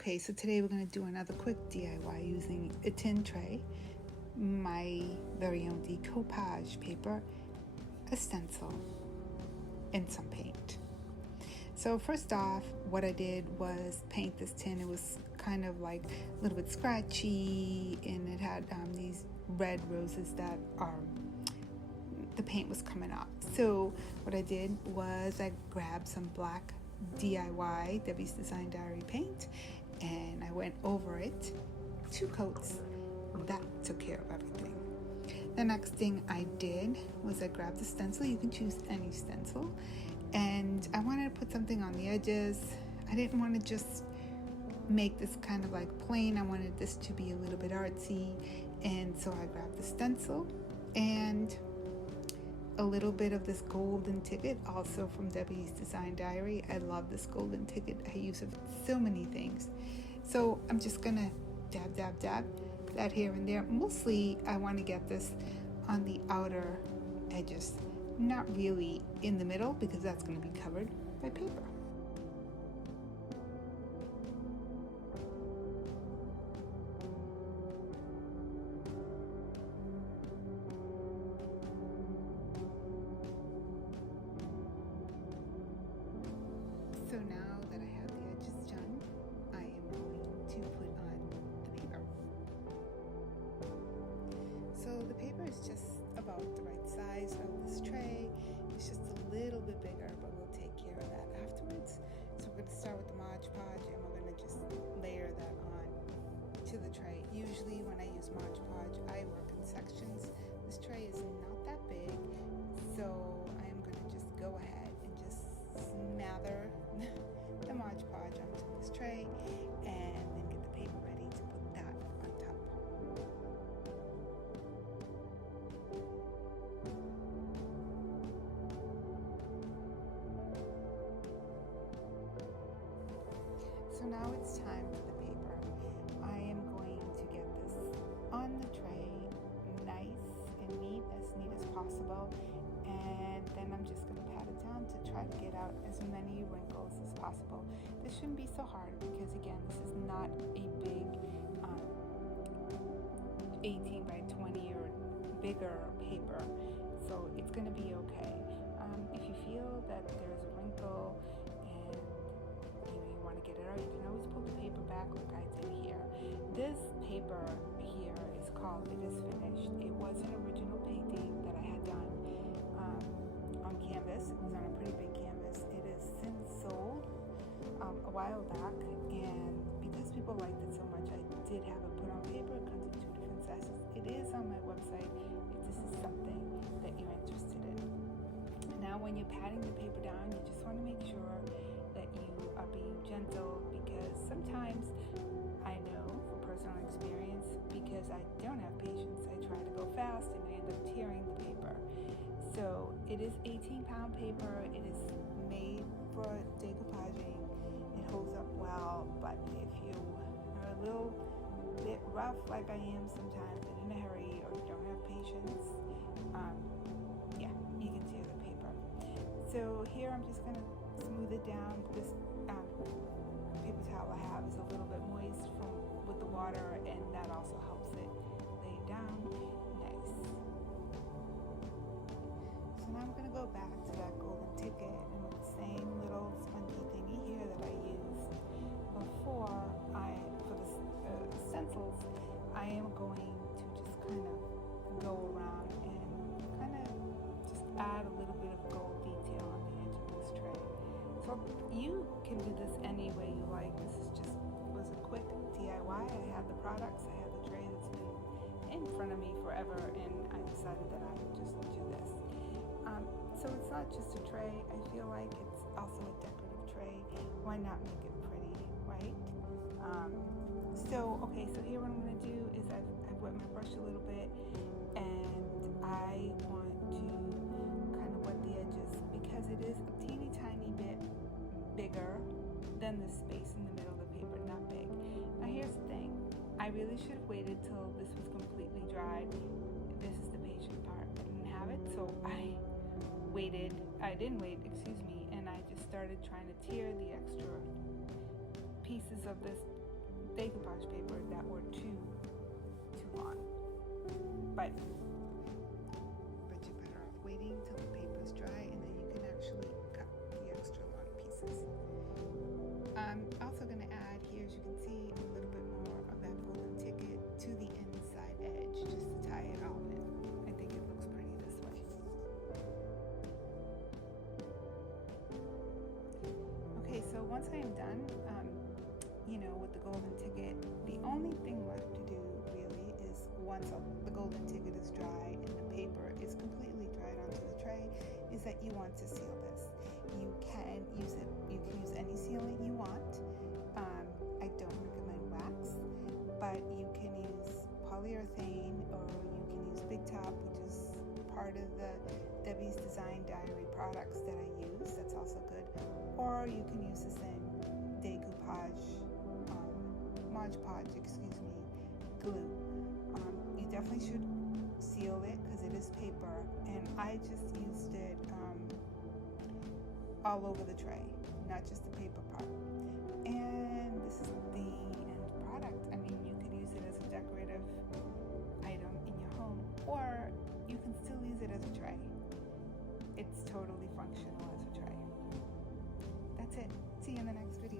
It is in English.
Okay, so today we're going to do another quick DIY using a tin tray, my very own decoupage paper, a stencil, and some paint. So first off, what I did was paint this tin. It was kind of like a little bit scratchy, and it had these red roses that the paint was coming off. So what I did was I grabbed some black DIY Debbie's Design Diary paint, and I went over it 2 coats. That took care of everything. The next thing I did was I grabbed the stencil. You can choose any stencil, and I wanted to put something on the edges. I didn't want to just make this kind of like plain. I wanted this to be a little bit artsy, and so I grabbed the stencil and a little bit of this golden ticket, also from Debbie's Design Diary. I love this golden ticket. I use it for so many things. So I'm just gonna dab that here and there. Mostly I want to get this on the outer edges, not really in the middle, because that's going to be covered by paper. So now that I have the edges done, I am going to put on the paper. So the paper is just about the right size of this tray. It's just a little bit bigger, but we'll take care of that afterwards. So we're going to start with the Mod Podge, and we're going to just layer that on to the tray. Usually when I use Mod Podge, I work in sections. This tray is not that big, so I am going to just go ahead and just smather the Mod Podge onto this tray, and then get the paper ready to put that on top. So now it's time for the paper. I am going to get this on the tray nice and neat as possible, and then I'm just going to pat it down to try to get out as many wrinkles as possible. This shouldn't be so hard because, again, this is not a big 18 by 20 or bigger paper, so it's going to be okay. If you feel that there's a wrinkle and you want to get it out, you can always pull the paper back like I did here. This paper here is called It Is Finished. It was an original painting that I had done on canvas. It was on a pretty big canvas. It is since sold a while back, and because people liked it so much, I did have it put on paper. It comes in 2 different sizes. It is on my website if this is something that you're interested in. Now when you're patting the paper down, you just want to make sure that you are being gentle, because sometimes, I know from personal experience, because I don't have patience, I try to go fast and I end up tearing the paper. So it is 18-pound paper. It is made for decoupaging. It holds up well, but if you are a little bit rough like I am sometimes and in a hurry, or you don't have patience, yeah, you can tear the paper. So here I'm just going to smooth it down. This paper towel I have is a little bit moist with the water, and that also helps it lay down nice. So now I'm going to go back to that golden ticket, and with the same little spongy thingy here that I used before for the stencils, I am going to just kind of go around and kind of just add a little bit of gold detail on the edge of this tray. So you can do this any way you like. This was a quick DIY. I had the products, I had the tray that's been in front of me forever, and I decided that I would just do this. So it's not just a tray. I feel like it's also a decorative tray. Why not make it pretty, right? So here what I'm going to do is I've wet my brush a little bit, and I want to kind of wet the edges, because it is a teeny tiny bit bigger than the space in the middle of the paper, not big. Now here's the thing. I really should have waited till this was completely dried. This is the patient part. I didn't have it, so I didn't wait, and I just started trying to tear the extra pieces of this decoupage paper that were too long. But you're better off waiting till the paper is dry, and then you can actually cut the extra long pieces. I'm also going to add here, as you can see, a little bit more of that golden ticket to the inside edge, just to tie it all in. I think it looks pretty this way. Okay, so once I am done, with the golden ticket, the only thing left to do really is, once the golden ticket is dry and the paper is completely dried onto the tray, is that you want to seal this. You can use any sealant you want. I don't recommend wax, but you can use polyurethane, or you can use Big Top, which is part of the Debbie's Design Diary products that I use. That's also good. Or you can use the same Mod Podge, glue. You definitely should seal it because it is paper, and I just used it all over the tray, not just the paper part. And this is the end product. I mean, you could use it as a decorative item in your home, or you can still use it as a tray. It's totally functional as a tray. That's it. See you in the next video.